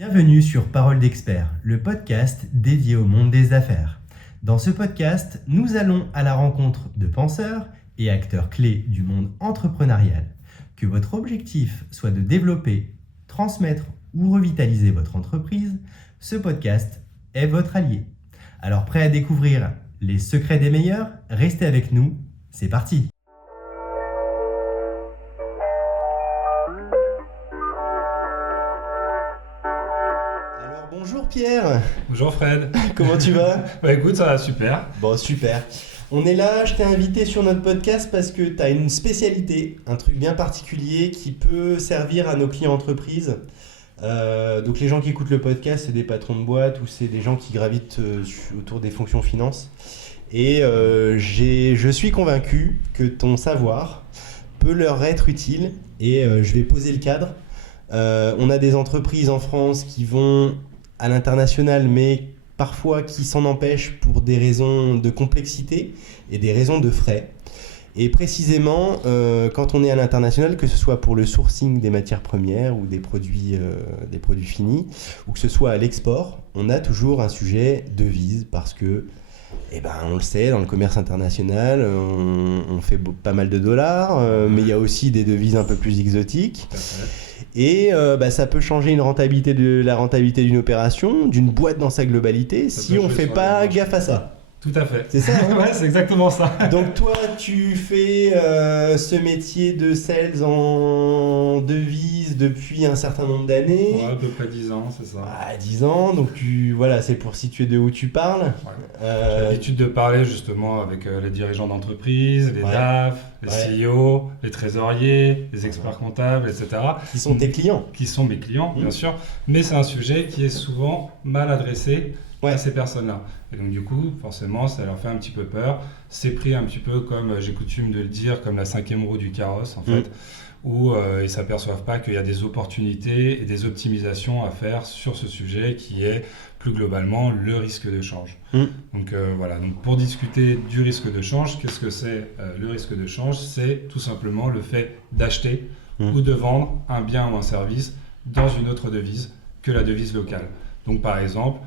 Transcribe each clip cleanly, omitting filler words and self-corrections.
Bienvenue sur Parole d'expert, le podcast dédié au monde des affaires. Dans ce podcast, nous allons à la rencontre de penseurs et acteurs clés du monde entrepreneurial. Que votre objectif soit de développer, transmettre ou revitaliser votre entreprise, ce podcast est votre allié. Alors prêt à découvrir les secrets des meilleurs? Restez avec nous, c'est parti! Bonjour Pierre. Bonjour Fred. Comment tu vas? Bah écoute, ça va super. Bon, super. On est là, je t'ai invité sur notre podcast parce que tu as une spécialité, un truc bien particulier qui peut servir à nos clients entreprises. Donc les gens qui écoutent le podcast, c'est des patrons de boîte ou c'est des gens qui gravitent autour des fonctions finance. Et je suis convaincu que ton savoir peut leur être utile et je vais poser le cadre. On a des entreprises en France qui vont à l'international, mais parfois qui s'en empêchent pour des raisons de complexité et des raisons de frais. Et précisément, quand on est à l'international, que ce soit pour le sourcing des matières premières ou des produits finis, ou que ce soit à l'export, on a toujours un sujet devise parce que, on le sait, dans le commerce international, on fait pas mal de dollars, mais il y a aussi des devises un peu plus exotiques. Et ça peut changer la rentabilité d'une opération, d'une boîte dans sa globalité, si on ne fait pas gaffe à ça. Tout à fait. C'est ça, hein? Ouais, c'est exactement ça. Donc toi, tu fais ce métier de sales en devise depuis un certain nombre d'années. Ouais, à peu près 10 ans, c'est ça. 10 ans, donc c'est pour situer de où tu parles. Ouais. J'ai l'habitude de parler justement avec les dirigeants d'entreprise, les DAF, les CEO, les trésoriers, les experts comptables, etc. Qui sont tes clients? Qui sont mes clients, bien sûr. Mais c'est un sujet qui est souvent mal adressé à ces personnes-là. Et donc du coup, forcément, ça leur fait un petit peu peur. C'est pris un petit peu comme, j'ai coutume de le dire, comme la 5e roue du carrosse, en fait, où ils ne s'aperçoivent pas qu'il y a des opportunités et des optimisations à faire sur ce sujet qui est plus globalement le risque de change. Donc donc pour discuter du risque de change, qu'est-ce que c'est le risque de change? C'est tout simplement le fait d'acheter ou de vendre un bien ou un service dans une autre devise que la devise locale. Donc par exemple,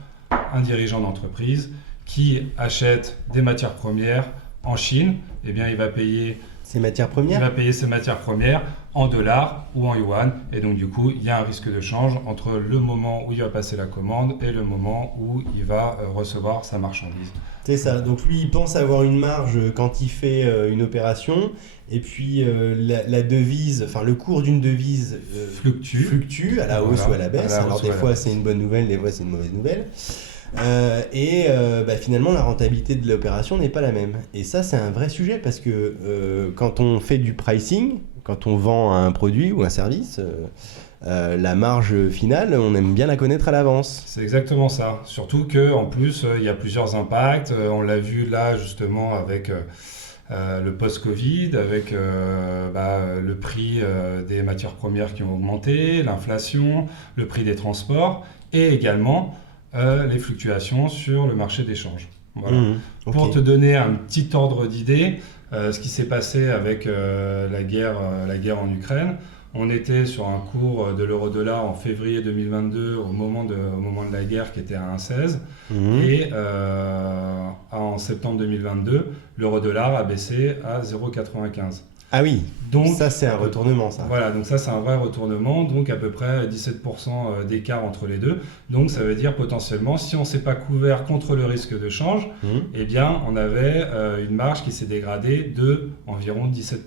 un dirigeant d'entreprise qui achète des matières premières en Chine, il va payer ses matières premières en dollars ou en yuan. Et donc du coup, il y a un risque de change entre le moment où il va passer la commande et le moment où il va recevoir sa marchandise. C'est ça. Donc lui, il pense avoir une marge quand il fait une opération. Et puis la devise, le cours d'une devise fluctue à la hausse ou à la baisse. Alors des fois c'est une bonne nouvelle, des fois c'est une mauvaise nouvelle. Finalement la rentabilité de l'opération n'est pas la même. Et ça c'est un vrai sujet parce que quand on fait du pricing, quand on vend un produit ou un service, la marge finale, on aime bien la connaître à l'avance. C'est exactement ça. Surtout qu'en plus, il y a plusieurs impacts. On l'a vu là justement avec le post-Covid, avec le prix des matières premières qui ont augmenté, l'inflation, le prix des transports et également les fluctuations sur le marché des changes. Voilà. Pour te donner un petit ordre d'idée, ce qui s'est passé avec la guerre en Ukraine, on était sur un cours de l'euro-dollar en février 2022 au moment de la guerre qui était à 1,16 et en septembre 2022, l'euro-dollar a baissé à 0,95. Ah oui, donc ça c'est un retournement ça. Voilà, donc ça c'est un vrai retournement, donc à peu près 17% d'écart entre les deux. Donc ça veut dire potentiellement, si on ne s'est pas couvert contre le risque de change, on avait une marge qui s'est dégradée de environ 17%.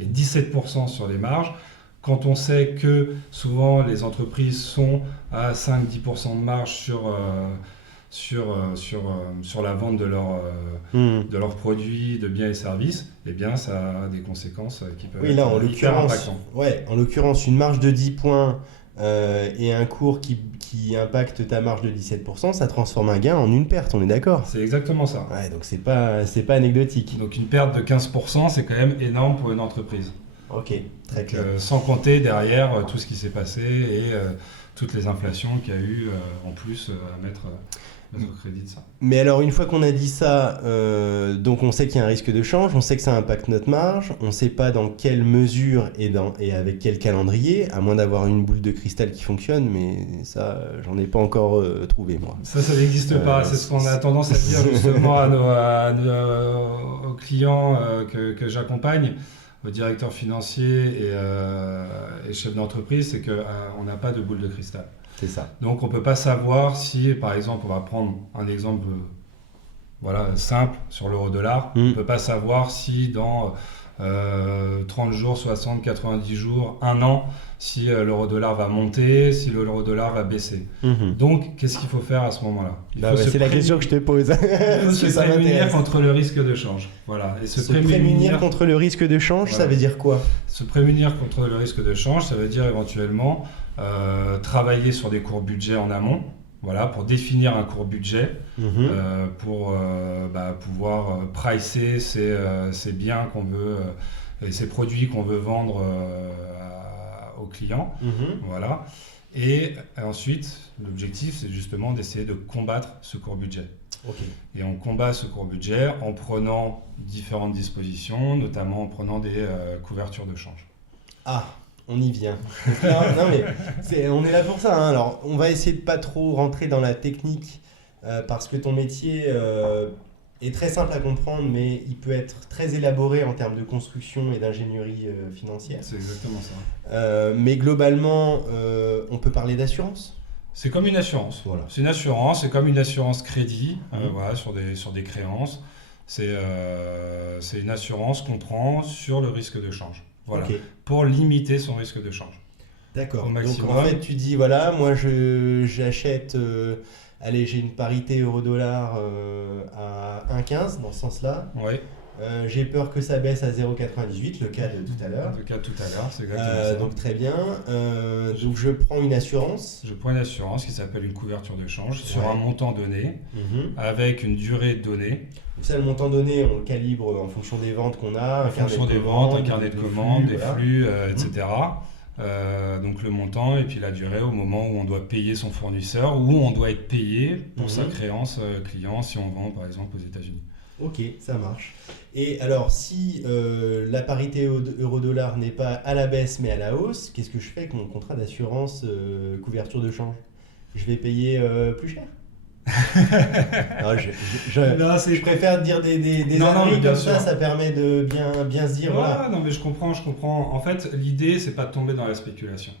Et 17% sur les marges, quand on sait que souvent les entreprises sont à 5-10% de marge sur la vente de leurs produits, de biens et services, ça a des conséquences qui peuvent être hyper impactantes. En l'occurrence, une marge de 10 points et un cours qui impacte ta marge de 17%, ça transforme un gain en une perte, on est d'accord? C'est exactement ça. Ouais, donc c'est pas anecdotique. Donc une perte de 15%, c'est quand même énorme pour une entreprise. Ok, très clair. Sans compter derrière tout ce qui s'est passé et toutes les inflations qu'il y a eu en plus à mettre au crédit de ça. Mais alors, une fois qu'on a dit ça, donc on sait qu'il y a un risque de change, on sait que ça impacte notre marge, on ne sait pas dans quelle mesure et avec quel calendrier, à moins d'avoir une boule de cristal qui fonctionne, mais ça, j'en ai pas encore trouvé, moi. Ça n'existe pas. C'est ce qu'on a tendance à dire justement aux clients que j'accompagne, aux directeurs financiers et chefs d'entreprise, c'est qu'on n'a pas de boule de cristal. C'est ça. Donc on ne peut pas savoir si, par exemple, on va prendre un exemple simple sur l'euro-dollar, on ne peut pas savoir si dans 30 jours, 60, 90 jours, 1 an, si l'euro-dollar va monter, si l'euro-dollar va baisser. Donc qu'est-ce qu'il faut faire à ce moment-là? C'est la question que je te pose. Il faut se prémunir contre le risque de change. Voilà. Et se prémunir contre le risque de change, ça veut dire quoi? Se prémunir contre le risque de change, ça veut dire éventuellement travailler sur des cours budget en amont, pour définir un cours budget, pour pouvoir pricer ces biens qu'on veut et ces produits qu'on veut vendre aux clients. Voilà. Et ensuite, l'objectif, c'est justement d'essayer de combattre ce court budget. Et on combat ce court budget en prenant différentes dispositions, notamment en prenant des couvertures de change. On y vient. Non, mais on est là pour ça. Hein. Alors, on va essayer de pas trop rentrer dans la technique parce que ton métier est très simple à comprendre, mais il peut être très élaboré en termes de construction et d'ingénierie financière. C'est exactement ça. Mais globalement, on peut parler d'assurance. C'est comme une assurance. Voilà. C'est une assurance, c'est comme une assurance crédit sur des créances. C'est une assurance qu'on prend sur le risque de change. Voilà, pour limiter son risque de change. D'accord. Donc en fait, tu dis, moi j'achète, j'ai une parité euro-dollar à 1,15 dans ce sens-là. Oui. J'ai peur que ça baisse à 0,98, le cas de tout à l'heure. Le cas de tout à l'heure, c'est exactement ça. Donc très bien. Donc je prends une assurance. Je prends une assurance qui s'appelle une couverture de change sur un montant donné, avec une durée donnée. Donc ça, le montant donné, on le calibre en fonction des ventes qu'on a, en fonction des ventes, un carnet de commandes, des flux, etc. Donc le montant et puis la durée au moment où on doit payer son fournisseur ou on doit être payé pour sa créance client si on vend par exemple aux États-Unis. Ok, ça marche. Et alors, si la parité euro-dollar n'est pas à la baisse mais à la hausse, qu'est-ce que je fais avec mon contrat d'assurance couverture de change? Je vais payer plus cher? Non, je préfère dire des âneries comme ça permet de bien se dire. Non, mais je comprends. En fait, l'idée, c'est pas de tomber dans la spéculation.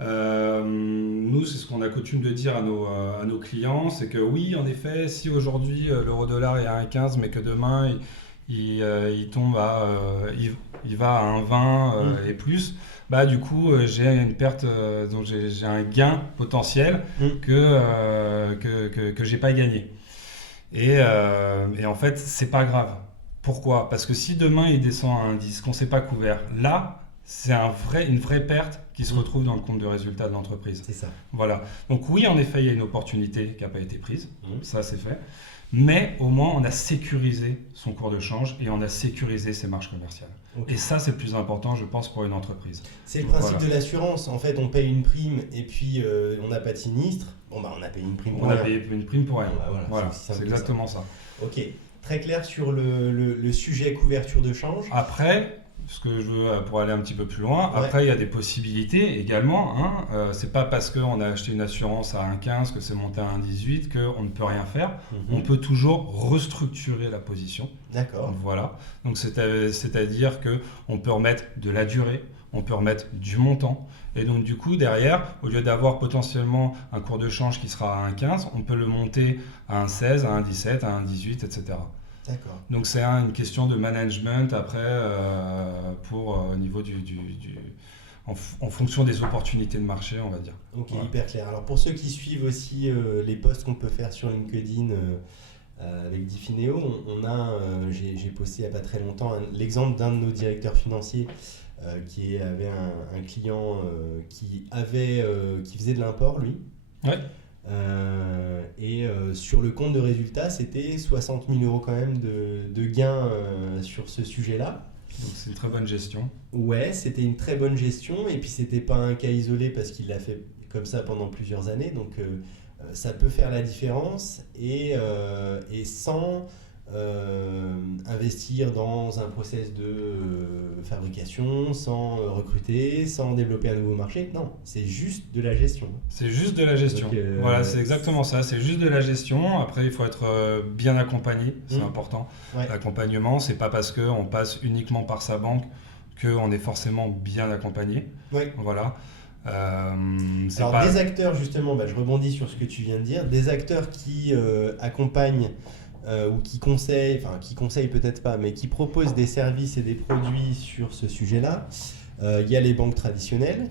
Nous, c'est ce qu'on a coutume de dire à nos clients, c'est que oui, en effet, si aujourd'hui l'euro-dollar est à 1,15, mais que demain il tombe il va à 1,20 et plus, du coup j'ai une perte, donc j'ai un gain potentiel que j'ai pas gagné. Et en fait, c'est pas grave. Pourquoi? Parce que si demain il descend à 1,10, qu'on s'est pas couvert, là, c'est une vraie perte qui se retrouve dans le compte de résultat de l'entreprise. C'est ça. Voilà. Donc oui, en effet, il y a une opportunité qui n'a pas été prise. Ça, c'est fait. Mais au moins, on a sécurisé son cours de change et on a sécurisé ses marges commerciales. Et ça, c'est le plus important, je pense, pour une entreprise. C'est le principe de l'assurance. En fait, on paye une prime et puis on n'a pas de sinistre. On a payé une prime pour rien. On a payé une prime pour rien. Voilà, c'est exactement ça. Ok. Très clair sur le sujet couverture de change. Après, ce que je veux pour aller un petit peu plus loin, après il y a des possibilités également. C'est pas parce qu'on a acheté une assurance à 1,15 que c'est monté à 1,18 qu'on ne peut rien faire. On peut toujours restructurer la position. D'accord. Voilà. Donc c'est-à-dire qu'on peut remettre de la durée, on peut remettre du montant. Et donc du coup derrière, au lieu d'avoir potentiellement un cours de change qui sera à 1,15, on peut le monter à 1,16, à 1,17, à 1,18, etc. D'accord. Donc c'est une question de management après au niveau en fonction des opportunités de marché, on va dire. Ok, hyper clair. Alors pour ceux qui suivent aussi les posts qu'on peut faire sur LinkedIn avec Diffineo, j'ai posté il n'y a pas très longtemps l'exemple d'un de nos directeurs financiers qui avait un client qui faisait de l'import, lui. Ouais. Sur le compte de résultat, c'était 60 000 € quand même de gains sur ce sujet-là. Donc c'est une très bonne gestion. Ouais, c'était une très bonne gestion et puis c'était pas un cas isolé parce qu'il l'a fait comme ça pendant plusieurs années. Donc ça peut faire la différence et sans investir dans un process de fabrication, sans recruter, sans développer un nouveau marché. Non, c'est juste de la gestion. C'est juste de la gestion. Donc, voilà, c'est exactement ça. C'est juste de la gestion. Après, il faut être bien accompagné. C'est important. Ouais. L'accompagnement, c'est pas parce qu'on passe uniquement par sa banque qu'on est forcément bien accompagné. Ouais. Voilà. Alors, des acteurs, justement, je rebondis sur ce que tu viens de dire, des acteurs qui accompagnent ou qui conseillent peut-être pas, mais qui proposent des services et des produits sur ce sujet-là. Il y a les banques traditionnelles.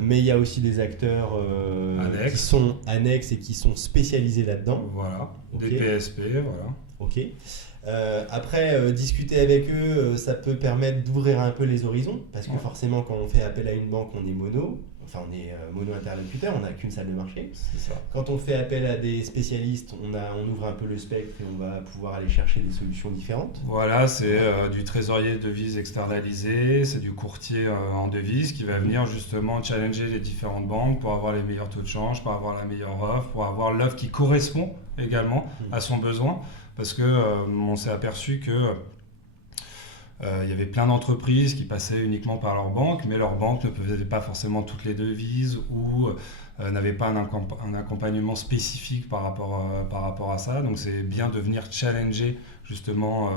Mais il y a aussi des acteurs qui sont annexes et qui sont spécialisés là-dedans. Voilà, okay. Des PSP, voilà. Ok. Après, discuter avec eux, ça peut permettre d'ouvrir un peu les horizons, parce que forcément, quand on fait appel à une banque, on est mono. Enfin, on est mono-interlocuteur, on n'a qu'une salle de marché. C'est ça. Quand on fait appel à des spécialistes, on ouvre un peu le spectre et on va pouvoir aller chercher des solutions différentes. Voilà, c'est du trésorier de devises externalisé, c'est du courtier en devises qui va venir justement challenger les différentes banques pour avoir les meilleurs taux de change, pour avoir la meilleure offre, pour avoir l'offre qui correspond également à son besoin. Parce qu'on s'est aperçu que il y avait plein d'entreprises qui passaient uniquement par leur banque, mais leur banque ne faisait pas forcément toutes les devises ou n'avait pas un accompagnement spécifique par rapport à ça. Donc c'est bien de venir challenger justement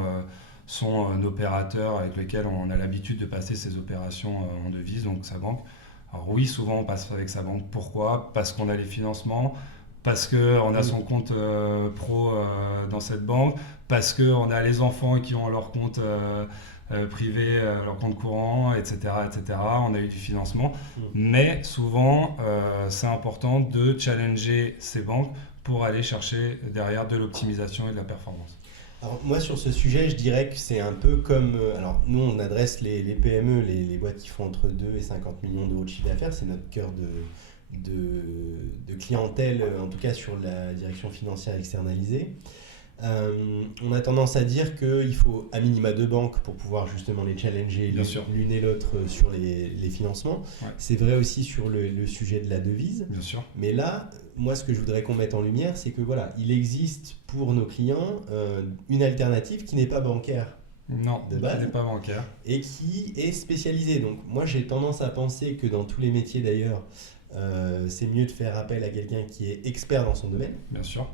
son opérateur avec lequel on a l'habitude de passer ses opérations en devises, donc sa banque. Alors oui, souvent on passe avec sa banque. Pourquoi ? Parce qu'on a les financements, parce qu'on a son compte pro dans cette banque, parce qu'on a les enfants qui ont leur compte privé, leur compte courant, etc., etc. On a eu du financement. Mais souvent, c'est important de challenger ces banques pour aller chercher derrière de l'optimisation et de la performance. Alors moi, sur ce sujet, je dirais que c'est un peu comme... alors nous, on adresse les PME, les boîtes qui font entre 2 et 50 millions d'euros de chiffre d'affaires. C'est notre cœur de clientèle, en tout cas sur la direction financière externalisée. On a tendance à dire qu'il faut à minima 2 banques pour pouvoir justement les challenger l'une et l'autre sur les financements. Ouais. C'est vrai aussi sur le sujet de la devise. Bien sûr. Mais là, moi, ce que je voudrais qu'on mette en lumière, c'est que voilà, il existe pour nos clients une alternative qui n'est pas bancaire. Non, de base, qui n'est pas bancaire. Et qui est spécialisée. Donc moi, j'ai tendance à penser que dans tous les métiers d'ailleurs, c'est mieux de faire appel à quelqu'un qui est expert dans son domaine. Bien sûr.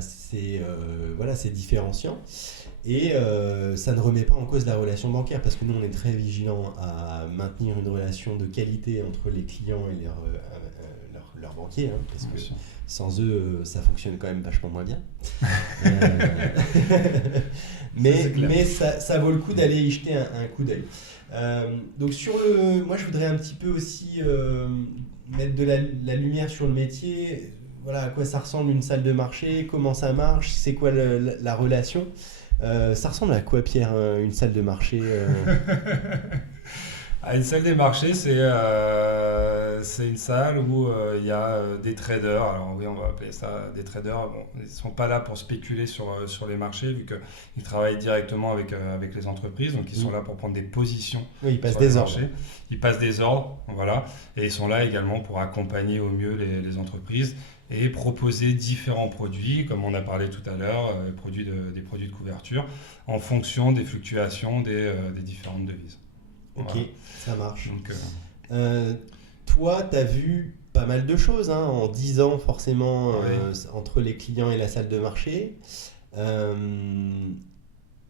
C'est différenciant et ça ne remet pas en cause la relation bancaire parce que nous on est très vigilants à maintenir une relation de qualité entre les clients et leurs banquiers parce que sans eux ça fonctionne quand même vachement moins bien. mais ça vaut le coup d'aller y jeter un coup d'œil. Donc moi je voudrais un petit peu aussi mettre de la lumière sur le métier. Voilà à quoi ça ressemble une salle de marché, comment ça marche, c'est quoi la relation. Ça ressemble à quoi, Pierre, une salle de marché Une salle des marchés, c'est une salle où il y a des traders. Alors oui, on va appeler ça des traders. Bon, ils ne sont pas là pour spéculer sur les marchés, vu qu'ils travaillent directement avec les entreprises. Donc, ils sont là pour prendre des positions ils passent des ordres. Marchés. Ils passent des ordres, voilà. Et ils sont là également pour accompagner au mieux les entreprises et proposer différents produits, comme on a parlé tout à l'heure, des produits de couverture, en fonction des fluctuations des différentes devises. Ok, voilà. Ça marche. Donc, toi, tu as vu pas mal de choses en 10 ans, forcément, entre les clients et la salle de marché.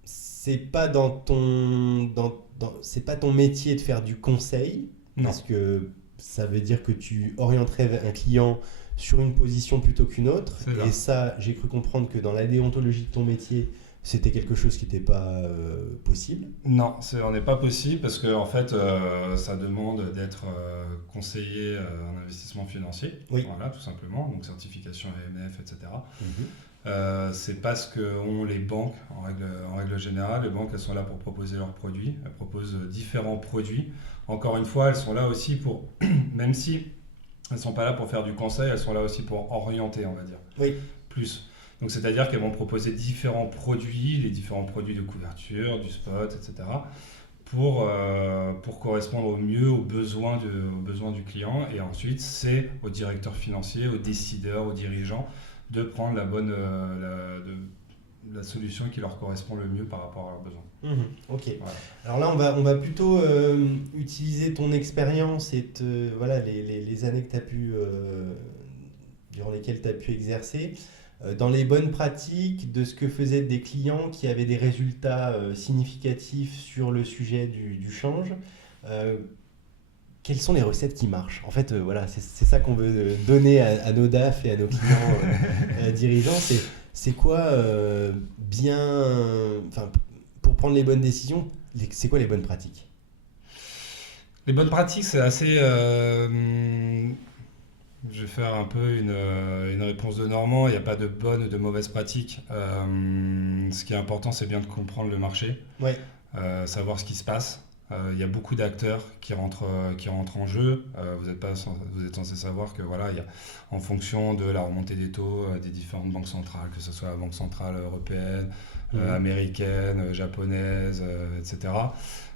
C'est pas c'est pas ton métier de faire du conseil, parce que ça veut dire que tu orienterais un client sur une position plutôt qu'une autre. Et ça, j'ai cru comprendre que dans la déontologie de ton métier, c'était quelque chose qui n'était pas possible. Non, on n'est pas possible parce que en fait, ça demande d'être conseiller en investissement financier. Oui. Voilà, tout simplement. Donc certification AMF, etc. C'est pas ce qu'ont les banques en règle générale. Les banques, elles sont là pour proposer leurs produits. Elles proposent différents produits. Encore une fois, elles sont là aussi pour, même si elles ne sont pas là pour faire du conseil, elles sont là aussi pour orienter, on va dire. Oui. Plus. Donc, c'est-à-dire qu'elles vont proposer différents produits, les différents produits de couverture, du spot, etc. pour correspondre au mieux aux besoins du client. Et ensuite, c'est au directeur financier, aux décideurs, aux dirigeants de prendre la solution qui leur correspond le mieux par rapport à leurs besoins. Ok. Voilà. Alors là, on va plutôt utiliser ton expérience et les années que durant lesquelles tu as pu exercer dans les bonnes pratiques de ce que faisaient des clients qui avaient des résultats significatifs sur le sujet du change. Quelles sont les recettes qui marchent? En fait, c'est ça qu'on veut donner à nos DAF et à nos clients dirigeants. C'est quoi pour prendre les bonnes décisions, c'est quoi les bonnes pratiques? Les bonnes pratiques, c'est assez... je vais faire un peu une réponse de Normand. Il n'y a pas de bonnes ou de mauvaises pratiques. Ce qui est important, c'est bien de comprendre le marché, savoir ce qui se passe. Il y a beaucoup d'acteurs qui rentrent en jeu. Vous êtes censé savoir que en fonction de la remontée des taux des différentes banques centrales, que ce soit la banque centrale européenne, américaine, japonaise, etc.,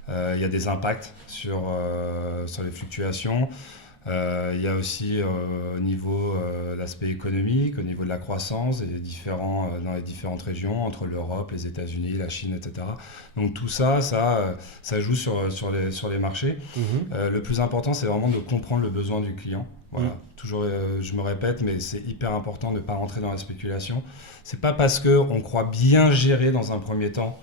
il y a des impacts sur les fluctuations. Il y a aussi au niveau l'aspect économique, au niveau de la croissance et dans les différentes régions, entre l'Europe, les États-Unis, la Chine, etc. Donc tout ça joue sur les marchés. Le plus important, c'est vraiment de comprendre le besoin du client. Voilà. Toujours, je me répète, mais c'est hyper important de ne pas rentrer dans la spéculation. C'est pas parce qu'on croit bien gérer dans un premier temps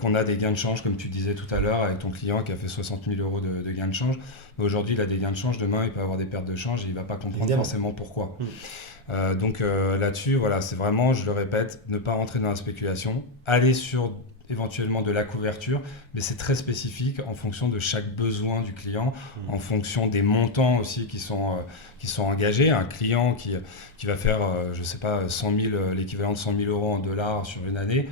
qu'on a des gains de change, comme tu disais tout à l'heure, avec ton client qui a fait 60 000 euros de gains de change. Aujourd'hui, il a des gains de change, demain, il peut avoir des pertes de change et il ne va pas comprendre forcément pourquoi. Donc là-dessus, c'est vraiment, je le répète, ne pas rentrer dans la spéculation, aller sur éventuellement de la couverture, mais c'est très spécifique en fonction de chaque besoin du client, en fonction des montants aussi qui sont engagés. Un client qui va faire, l'équivalent de 100 000 euros en dollars sur une année,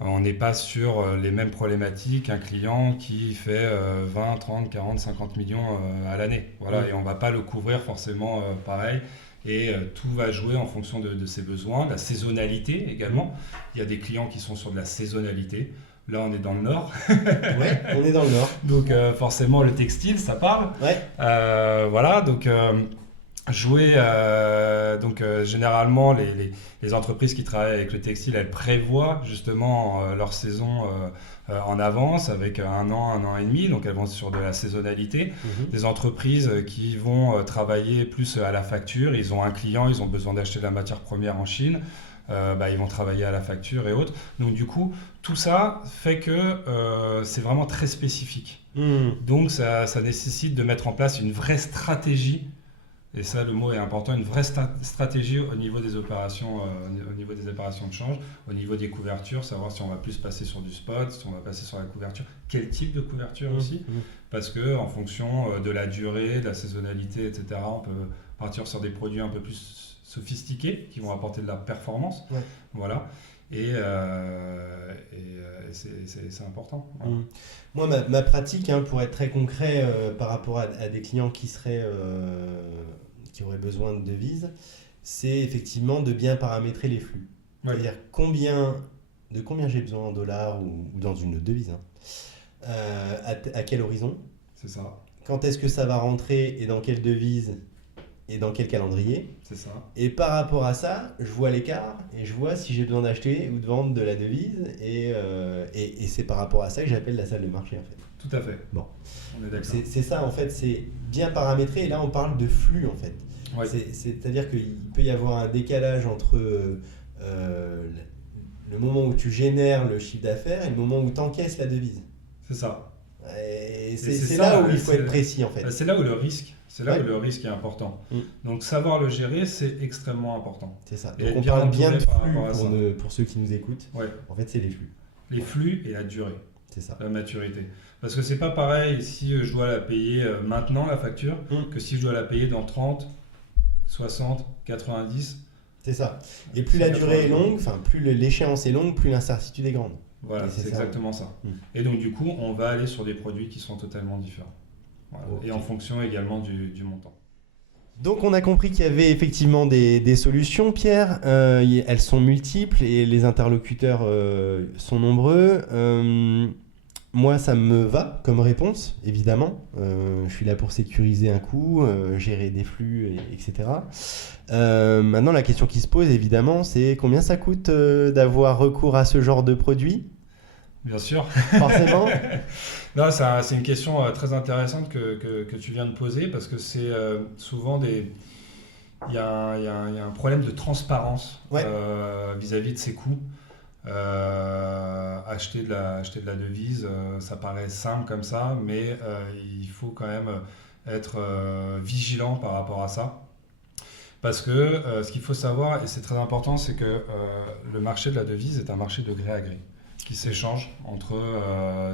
on n'est pas sur les mêmes problématiques qu'un client qui fait 20, 30, 40, 50 millions à l'année. Et on ne va pas le couvrir forcément pareil. Et tout va jouer en fonction de ses besoins, la saisonnalité également. Il y a des clients qui sont sur de la saisonnalité. Là, on est dans le Nord. Ouais, on est dans le Nord. Donc forcément, le textile, ça parle. Donc... généralement, les entreprises qui travaillent avec le textile, elles prévoient justement leur saison en avance avec un an et demi, donc elles vont sur de la saisonnalité. Des entreprises qui vont travailler plus à la facture, ils ont un client, ils ont besoin d'acheter de la matière première en Chine, ils vont travailler à la facture et autres. Donc du coup, tout ça fait que c'est vraiment très spécifique. Donc ça nécessite de mettre en place une vraie stratégie. Et ça, le mot est important, une vraie stratégie au niveau des opérations, de change, au niveau des couvertures, savoir si on va plus passer sur du spot, si on va passer sur la couverture, quel type de couverture aussi, parce que en fonction de la durée, de la saisonnalité, etc., on peut partir sur des produits un peu plus sophistiqués qui vont apporter de la performance, Et c'est important. Moi, ma pratique, pour être très concret par rapport à des clients qui auraient besoin de devises, c'est effectivement de bien paramétrer les flux. C'est-à-dire de combien j'ai besoin en dollars ou dans une autre devise, à quel horizon. C'est ça. Quand est-ce que ça va rentrer et dans quelle devise et dans quel calendrier. C'est ça. Et par rapport à ça, je vois l'écart et je vois si j'ai besoin d'acheter ou de vendre de la devise. Et c'est par rapport à ça que j'appelle la salle de marché, en fait. Tout à fait. Bon. On est d'accord. C'est ça, en fait, c'est bien paramétré. Et là, on parle de flux, en fait. C'est-à-dire qu'il peut y avoir un décalage entre le moment où tu génères le chiffre d'affaires et le moment où tu encaisses la devise. C'est ça. Et c'est là où il faut être précis, en fait. C'est là où le risque. C'est là où le risque est important. Donc savoir le gérer, c'est extrêmement important. C'est ça. Donc on parle bien de flux pour ceux qui nous écoutent. En fait, c'est les flux. Les flux et la durée. C'est ça. La maturité. Parce que c'est pas pareil si je dois la payer maintenant, la facture, que si je dois la payer dans 30, 60, 90. C'est ça. Et plus la durée est longue, plus l'échéance est longue, plus l'incertitude est grande. Voilà, c'est exactement ça. Et donc du coup, on va aller sur des produits qui sont totalement différents. Voilà. Et en fonction également du montant. Donc on a compris qu'il y avait effectivement des solutions, Pierre. Elles sont multiples et les interlocuteurs sont nombreux. Moi, ça me va comme réponse, évidemment. Je suis là pour sécuriser un coût, gérer des flux, etc. Maintenant, la question qui se pose, évidemment, c'est combien ça coûte d'avoir recours à ce genre de produit ? Bien sûr. Forcément. Non, c'est une question très intéressante que tu viens de poser parce que c'est souvent des... Il y a un problème de transparence vis-à-vis de ces coûts. Acheter de la devise, ça paraît simple comme ça, mais il faut quand même être vigilant par rapport à ça. Parce que ce qu'il faut savoir, et c'est très important, c'est que le marché de la devise est un marché de gré à gré, qui s'échange entre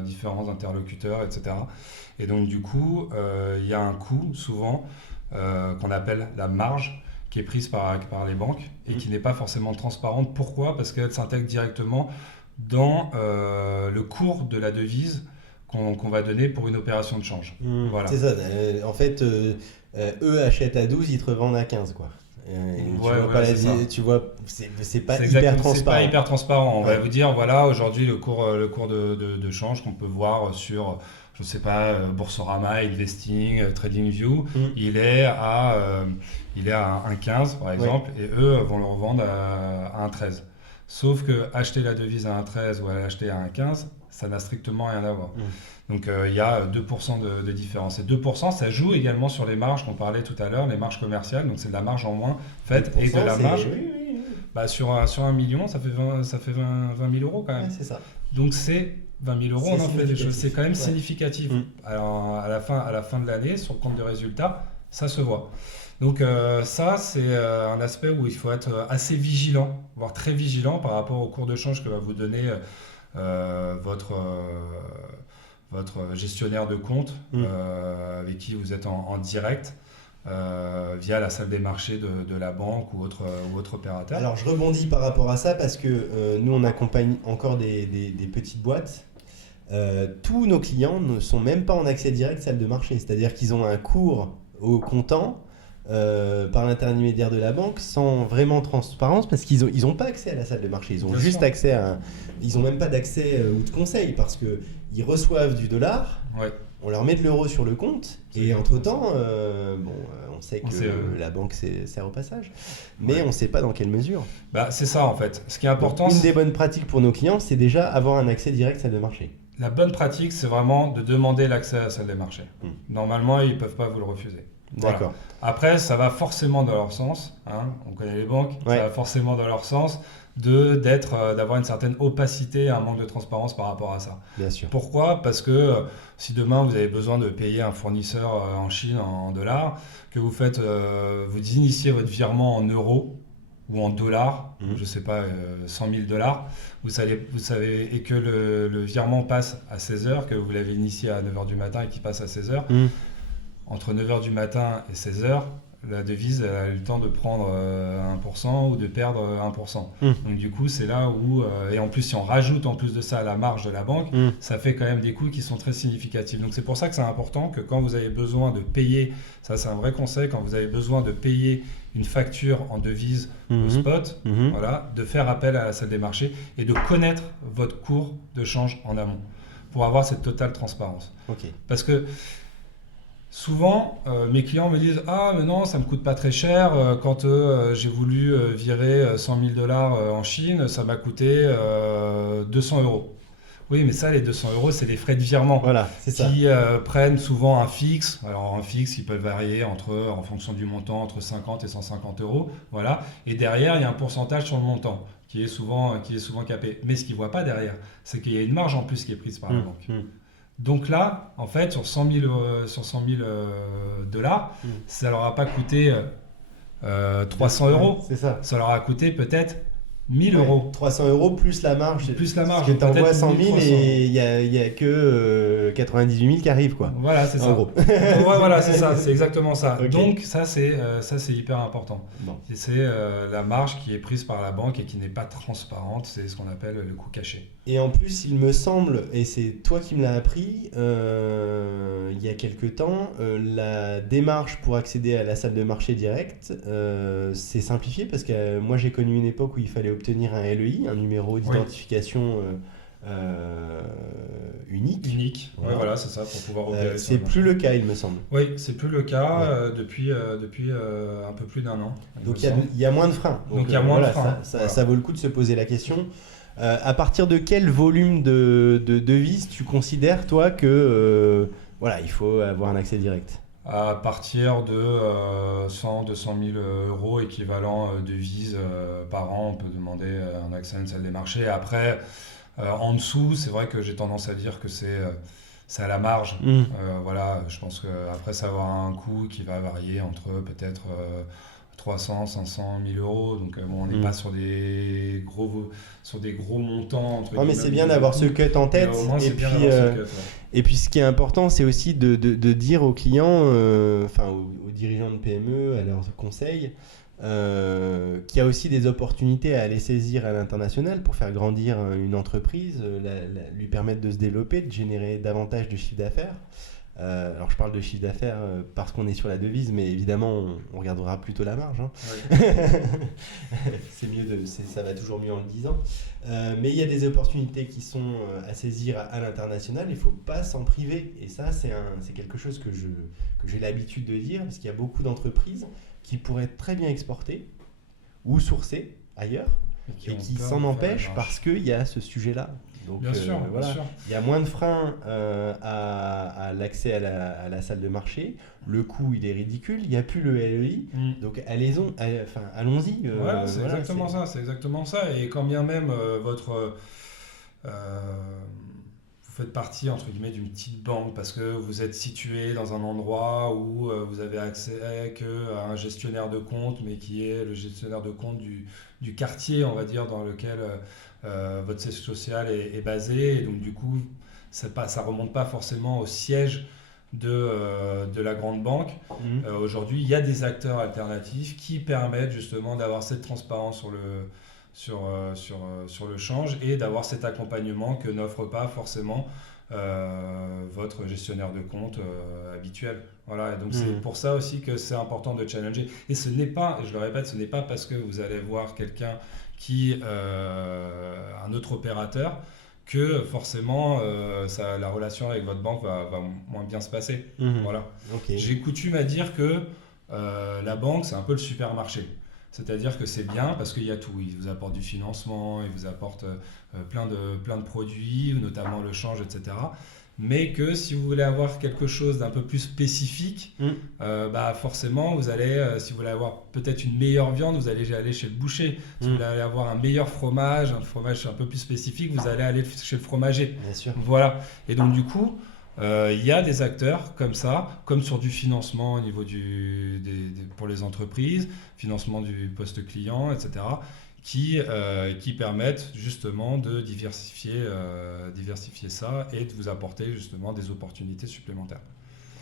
différents interlocuteurs, etc. Et donc du coup, il y a un coût souvent qu'on appelle la marge, qui est prise par les banques et qui n'est pas forcément transparente. Pourquoi ? Parce qu'elle s'intègre directement dans le cours de la devise qu'on va donner pour une opération de change. Voilà. C'est ça. En fait, eux achètent à 12, ils te revendent à 15, quoi. Tu vois, c'est pas hyper transparent. C'est pas hyper transparent. On va vous dire, voilà, aujourd'hui, le cours de change qu'on peut voir sur, je sais pas, Boursorama, Investing, TradingView, il est à 1,15 par exemple, et eux vont le revendre à 1,13. Sauf que acheter la devise à 1,13 ou acheter à 1,15, ça n'a strictement rien à voir. Donc il y a 2% de différence. Et 2%, ça joue également sur les marges qu'on parlait tout à l'heure, les marges commerciales. Donc c'est de la marge en moins faite et de la marge. Oui. Bah, sur 1 million, ça fait 20 000 euros quand même. Ouais, c'est ça. Donc c'est 20 000 euros, on en fait des choses. C'est quand même significatif. Alors à la fin de l'année, sur le compte de résultat, ça se voit. Donc ça, c'est un aspect où il faut être assez vigilant, voire très vigilant par rapport au cours de change que va vous donner votre gestionnaire de compte avec qui vous êtes en direct via la salle des marchés de la banque ou autre opérateur. Alors je rebondis par rapport à ça parce que nous on accompagne encore des petites boîtes. Tous nos clients ne sont même pas en accès direct salle de marché, c'est-à-dire qu'ils ont un cours au comptant par l'intermédiaire de la banque sans vraiment transparence parce qu'ils ont pas accès à la salle de marché, ils ont juste accès à ils ont même pas d'accès ou de conseil parce que ils reçoivent du dollar, on leur met de l'euro sur le compte et entre temps on sait que la banque sert au passage mais on sait pas dans quelle mesure. Bah, c'est ça en fait, ce qui est important. Donc, une des bonnes pratiques pour nos clients c'est déjà avoir un accès direct à la salle de marché. La bonne pratique c'est vraiment de demander l'accès à la salle des marchés. Normalement ils peuvent pas vous le refuser. Voilà. D'accord. Après, ça va forcément dans leur sens. On connaît les banques. Ça va forcément dans leur sens d'avoir une certaine opacité, un manque de transparence par rapport à ça. Bien sûr. Pourquoi ? Parce que si demain vous avez besoin de payer un fournisseur en Chine en dollars, que vous vous initiez votre virement en euros ou en dollars, je sais pas, 100 000 $, vous savez, et que le virement passe à 16h, que vous l'avez initié à 9h du matin et qu'il passe à 16h. Entre 9h du matin et 16h, la devise elle a eu le temps de prendre 1% ou de perdre 1%. Donc du coup, c'est là où... et en plus, si on rajoute en plus de ça la marge de la banque, ça fait quand même des coûts qui sont très significatifs. Donc c'est pour ça que c'est important que quand vous avez besoin de payer, ça c'est un vrai conseil, quand vous avez besoin de payer une facture en devise au spot, voilà, de faire appel à la salle des marchés et de connaître votre cours de change en amont pour avoir cette totale transparence. Parce que souvent, mes clients me disent « Ah, mais non, ça ne me coûte pas très cher. Quand j'ai voulu virer 100 000 $ en Chine, ça m'a coûté 200 €. » Oui, mais ça, les 200 €, c'est les frais de virement qui prennent souvent un fixe. Alors, un fixe, il peut varier en fonction du montant, entre 50 et 150 €. Voilà. Et derrière, il y a un pourcentage sur le montant qui est souvent capé. Mais ce qu'ils ne voient pas derrière, c'est qu'il y a une marge en plus qui est prise par la banque. Donc là, en fait, sur 100 000 $, ça leur a pas coûté 300 €. C'est ça. Ça leur a coûté peut-être 1000 €. 300 € plus la marge. Plus la marge. Parce que tu envoies 100 000 et il y a que 98 000 qui arrivent, quoi. Voilà, c'est ça. En gros. Voilà, c'est ça. C'est exactement ça. Okay. Donc ça, c'est hyper important. Et c'est la marge qui est prise par la banque et qui n'est pas transparente. C'est ce qu'on appelle le coût caché. Et en plus, il me semble, et c'est toi qui me l'as appris, il y a quelques temps, la démarche pour accéder à la salle de marché directe s'est simplifiée parce que moi j'ai connu une époque où il fallait obtenir un LEI, un numéro d'identification unique. Unique, ouais, voilà, c'est ça, pour pouvoir opérer. C'est plus le cas, il me semble. Oui, c'est plus le cas depuis un peu plus d'un an. Donc il y a moins de freins. Donc il y a moins de freins. Ça vaut le coup de se poser la question. À partir de quel volume de devises tu considères, toi, que il faut avoir un accès direct? À partir de 100 200 000 euros équivalent devises par an, on peut demander un accès à une salle des marchés. Après, en dessous, c'est vrai que j'ai tendance à dire que c'est à la marge. Voilà, je pense qu'après, ça va avoir un coût qui va varier entre peut-être 300, 500 000 euros. Donc, on n'est pas sur des gros montants. Mais c'est bien d'avoir ce cut en tête. Et puis, ce qui est important, c'est aussi de dire aux clients, aux dirigeants de PME, à leurs conseils, qu'il y a aussi des opportunités à aller saisir à l'international pour faire grandir une entreprise, lui permettre de se développer, de générer davantage de chiffre d'affaires. Alors je parle de chiffre d'affaires parce qu'on est sur la devise, mais évidemment on regardera plutôt la marge. Oui. Ça va toujours mieux en le disant. Mais il y a des opportunités qui sont à saisir à l'international, il ne faut pas s'en priver. Et ça, c'est quelque chose que j'ai l'habitude de dire, parce qu'il y a beaucoup d'entreprises qui pourraient très bien exporter ou sourcer ailleurs et qui s'en empêchent parce qu'il y a ce sujet-là. Donc, bien sûr. Il y a moins de freins à l'accès à la salle de marché. Le coût, il est ridicule. Il n'y a plus le LEI. Donc, allons-y. C'est exactement ça. Et quand bien même vous faites partie, entre guillemets, d'une petite banque parce que vous êtes situé dans un endroit où vous avez accès qu'à un gestionnaire de compte, mais qui est le gestionnaire de compte du quartier, on va dire, dans lequel votre siège social est basé. Et donc, du coup, ça remonte pas forcément au siège de la grande banque. Aujourd'hui, il y a des acteurs alternatifs qui permettent justement d'avoir cette transparence sur le change et d'avoir cet accompagnement que n'offre pas forcément votre gestionnaire de compte habituel. Voilà, et donc c'est pour ça aussi que c'est important de challenger. Et ce n'est pas, je le répète, ce n'est pas parce que vous allez voir quelqu'un un autre opérateur que forcément la relation avec votre banque va moins bien se passer. Voilà. Okay. J'ai coutume à dire que la banque, c'est un peu le supermarché. C'est-à-dire que c'est bien parce qu'il y a tout. Il vous apporte du financement, il vous apporte plein de produits, notamment le change, etc. Mais que si vous voulez avoir quelque chose d'un peu plus spécifique, forcément, vous allez, si vous voulez avoir peut-être une meilleure viande, vous allez aller chez le boucher. Si vous voulez avoir un meilleur fromage, un fromage un peu plus spécifique, vous allez aller chez le fromager. Bien sûr. Voilà. Et donc, du coup, il y a des acteurs comme ça, comme sur du financement au niveau pour les entreprises, financement du poste client, etc., qui permettent justement de diversifier ça et de vous apporter justement des opportunités supplémentaires.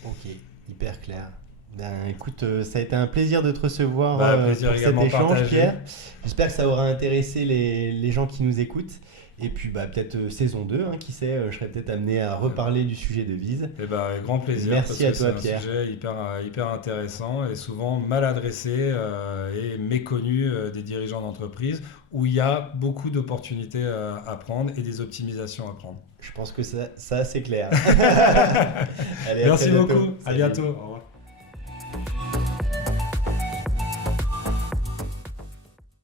Ok, hyper clair. Ben, écoute, ça a été un plaisir de te recevoir pour cet échange, partagé. Pierre. J'espère que ça aura intéressé les gens qui nous écoutent. Et puis peut-être saison 2, qui sait, je serais peut-être amené à reparler du sujet de vise. Avec grand plaisir. Merci parce à que toi, Pierre. C'est un sujet hyper intéressant et souvent mal adressé et méconnu des dirigeants d'entreprise où il y a beaucoup d'opportunités à prendre et des optimisations à prendre. Je pense que ça c'est clair. Allez, merci beaucoup. À bientôt. Au revoir.